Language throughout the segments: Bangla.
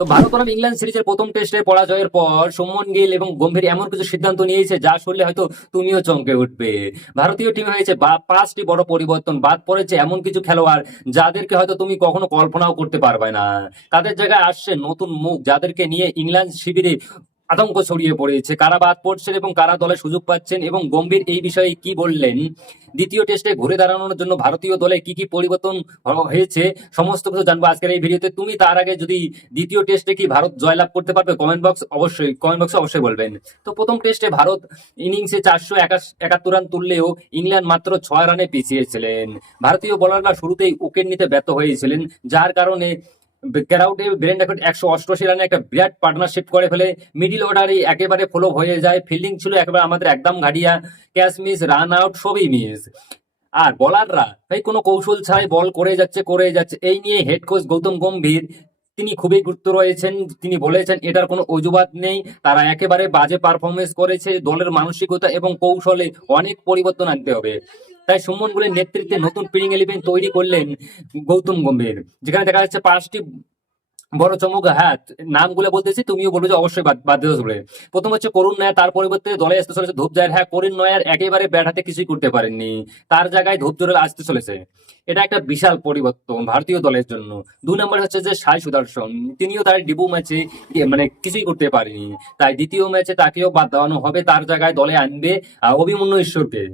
তো ভারত বনাম ইংল্যান্ড সিরিজের প্রথম টেস্টে পরাজয়ের পর শুভমন গিল এবং গম্ভীর এমন কিছু সিদ্ধান্ত নিয়েছে যা শুনলে হয়তো তুমিও চমকে উঠবে। ভারতীয় টিমে হয়েছে পাঁচটি বড় পরিবর্তন, বাদ পড়েছে এমন কিছু খেলোয়াড় যাদেরকে হয়তো তুমি কখনো কল্পনাও করতে পারবে না। তাদের জায়গায় আসছে নতুন মুখ যাদেরকে নিয়ে ইংল্যান্ড শিবিরে আতঙ্ক ছড়িয়ে পড়েছে। কারা বাদ পড়ছেন এবং কারা দলে সুযোগ পাচ্ছেন এবং গম্ভীর এই বিষয়ে কি বললেন, দ্বিতীয় টেস্টে ঘুরে দাঁড়ানোর জন্য ভারতীয় দলে কি কি পরিবর্তন হয়েছে, সমস্ত কিছু জানবো আজকের এই ভিডিওতে। তুমি তার আগে যদি দ্বিতীয় টেস্টে কি ভারত জয়লাভ করতে পারবে, কমেন্ট বক্সে অবশ্যই বলবেন। তো প্রথম টেস্টে ভারত ইনিংসে 471 রান তুললেও ইংল্যান্ড মাত্র 6 রানে পিছিয়েছিলেন। ভারতীয় বোলাররা শুরুতেই উইকেট নিতে ব্যর্থ হয়েছিলেন, যার কারণে ক্যারাউটে ব্রেন্ট এখন 188 রানে একটা বিরাট পার্টনারশিপ করে ফেলে। মিডিল অর্ডারে একেবারে ফ্লপ হয়ে যায়। ফিল্ডিং ছিল একেবারে আমাদের একদম ঘাটিয়া, ক্যাচ মিস, রান আউট সবই মিস। আর বলাররা ভাই কোনো কৌশল ছাড়াই বল করে যাচ্ছে। এই নিয়ে হেড কোচ গৌতম গম্ভীর তিনি খুবই গুরুত্ব রয়েছেন। তিনি বলেছেন এটার কোনো অজুহাত নেই, তারা একেবারে বাজে পারফরমেন্স করেছে। দলের মানসিকতা এবং কৌশলে অনেক পরিবর্তন আনতে হবে। তাই সুমন গুলের নেতৃত্বে নতুন প্লেইং ইলেভেন তৈরি করলেন গৌতম গম্ভীর, যেখানে দেখা যাচ্ছে 5টি বড় চমক। হ্যাঁ, নামগুলো বলতেছি, তুমিও বলবে যে অবশ্যই বাদ দিতে হবে। প্রথম হচ্ছে করুণ নায়ার, তার পরিবর্তে দলে আসতে চলেছে ধূপ জায়ের। হ্যাঁ, করুণ নায়ার একেবারে ব্যাট হাতে কিছুই করতে পারেননি, তার জায়গায় ধূপ জোরেল আসতে চলেছে। এটা একটা বিশাল পরিবর্তন ভারতীয় দলের জন্য। 2 নম্বর হচ্ছে যে সাই সুদর্শন, তিনিও তার ডেবিউ ম্যাচে মানে কিছুই করতে পারেনি, তাই দ্বিতীয় ম্যাচে তাকেও বাদ দেওয়ানো হবে। তার জায়গায় দলে আনবে অভিমন্যু ঈশ্বরকে।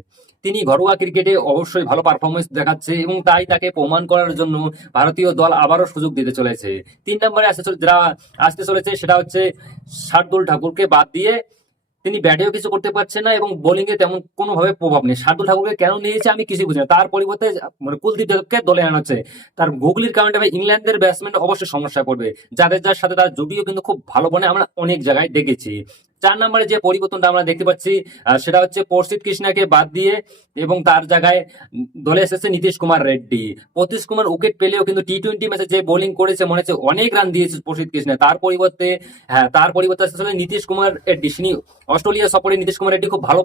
তিনি ঘরোয়া ক্রিকেটে অবশ্যই ভালো পারফরমেন্স দেখাচ্ছে এবং তাই তাকে প্রমাণ করার জন্য ভারতীয় দল আবারও সুযোগ দিতে চলেছে। 3 নম্বরে যারা আসতে চলেছে সেটা হচ্ছে শার্দুল ঠাকুরকে বাদ দিয়ে। তিনি ব্যাটেও কিছু করতে পারছেন না এবং বোলিং এ তেমন কোনোভাবে প্রভাব নেই। শার্দুল ঠাকুরকে কেন নিয়েছে আমি কিছু বুঝি না। তার পরিবর্তে মানে কুলদীপ যাদবকে দলে আনা হচ্ছে। তার গুগলির কারণে ভাই ইংল্যান্ডের ব্যাটসম্যান অবশ্যই সমস্যায় পড়বে। যার সাথে তার জুটিও কিন্তু খুব ভালো বনে আমরা অনেক জায়গায় দেখেছি। 4 নম্বরে যে পরিবর্তনটা আমরা দেখতে পাচ্ছি সেটা হচ্ছে প্রসিদ্ধ কৃষ্ণাকে বাদ দিয়ে এবং তার জায়গায় দলে এসেছে নীতিশ কুমার রেড্ডি। নীতিশ কুমার উইকেট পেলেও কিন্তু টি-20 ম্যাচে যে বোলিং করেছে মনে হচ্ছে অনেক রান দিয়েছে প্রসিদ্ধ কৃষ্ণা। তার পরিবর্তে আসলে নীতিশ কুমার রেড্ডি। তিনি অস্ট্রেলিয়া সফরে নীতিশ কুমার রেড্ডি খুব ভালো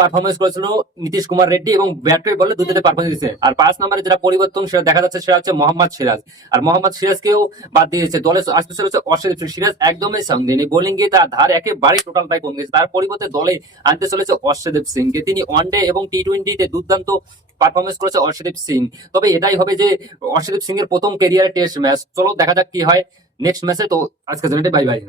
পারফরমেন্স করেছিল নীতিশ কুমার রেড্ডি এবং ব্যাটে বলে দুটোতে পারফরমেন্স দিয়েছে। আর 5 নম্বরে যেটা পরিবর্তন সেটা দেখা যাচ্ছে সেটা হচ্ছে মোহাম্মদ সিরাজ। আর মোহাম্মদ সিরাজকেও বাদ দিয়েছে। দলে আসতে চলেছে অর্শদীপ সিং। সিরাজ একদমই সামনে নেই, বোলিং এ তার ধার একেবারে টোটালটাই কমে গেছে। তার পরিবর্তে দলে আনতে চলেছে অর্শদীপ সিংকে। তিনি ওয়ানডে এবং টি-20তে দুর্দান্ত পারফরমেন্স করেছে অর্শদীপ সিং। তবে এটাই হবে যে অর্শদীপ সিং এর প্রথম ক্যারিয়ারে টেস্ট ম্যাচ। চলো দেখা যাক কি হয় নেক্সট ম্যাচে। তো আজকের জন্য বাই বাই।